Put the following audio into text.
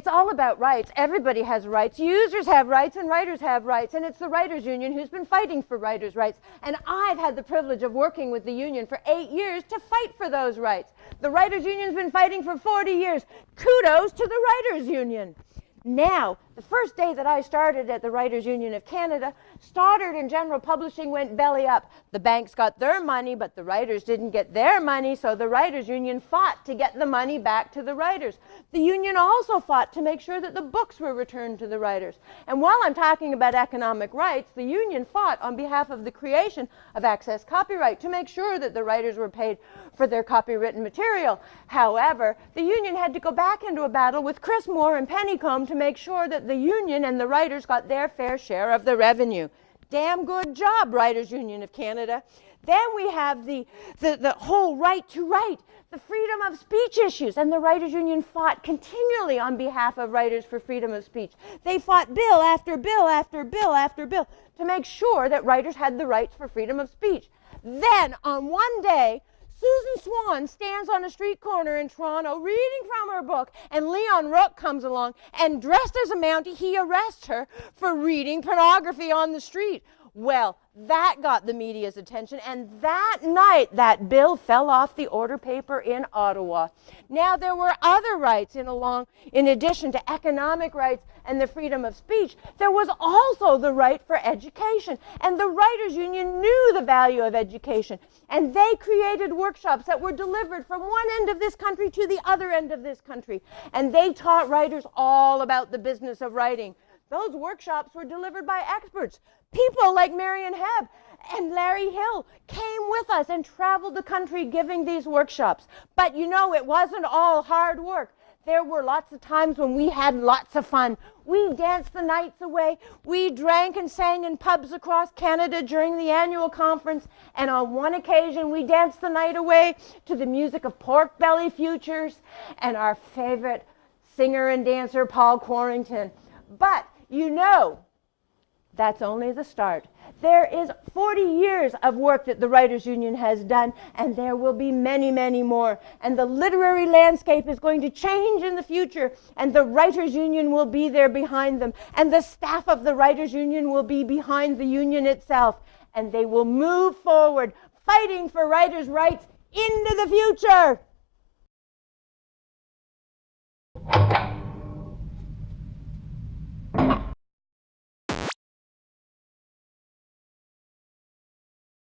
It's all about rights. Everybody has rights. Users have rights and writers have rights. And it's the Writers' Union who's been fighting for writers' rights. And I've had the privilege of working with the union for 8 years to fight for those rights. The Writers' Union's been fighting for 40 years. Kudos to the Writers' Union. Now, the first day that I started at the Writers' Union of Canada, Stoddard and General Publishing went belly up. The banks got their money, but the writers didn't get their money, so the Writers' Union fought to get the money back to the writers. The union also fought to make sure that the books were returned to the writers. And while I'm talking about economic rights, the union fought on behalf of the creation of access copyright to make sure that the writers were paid for their copywritten material. However, the union had to go back into a battle with Chris Moore and Pennycomb to make sure that the union and the writers got their fair share of the revenue. Damn good job, Writers' Union of Canada. Then we have the whole right to write, the freedom of speech issues, and the Writers' Union fought continually on behalf of writers for freedom of speech. They fought bill after bill after bill after bill to make sure that writers had the rights for freedom of speech. Then, on one day, Susan Swan stands on a street corner in Toronto reading from her book, and Leon Rook comes along, and dressed as a Mountie, he arrests her for reading pornography on the street. Well, that got the media's attention, and that night, that bill fell off the order paper in Ottawa. Now, there were other rights in addition to economic rights and the freedom of speech. There was also the right for education, and the Writers' Union knew the value of education, and they created workshops that were delivered from one end of this country to the other end of this country, and they taught writers all about the business of writing. Those workshops were delivered by experts. People like Marion Hebb and Larry Hill came with us and traveled the country giving these workshops. But you know, it wasn't all hard work. There were lots of times when we had lots of fun. We danced the nights away. We drank and sang in pubs across Canada during the annual conference. And on one occasion, we danced the night away to the music of Pork Belly Futures and our favorite singer and dancer, Paul Quarrington. But you know, that's only the start. There is 40 years of work that the Writers' Union has done, and there will be many, many more. And the literary landscape is going to change in the future, and the Writers' Union will be there behind them, and the staff of the Writers' Union will be behind the union itself, and they will move forward, fighting for writers' rights into the future.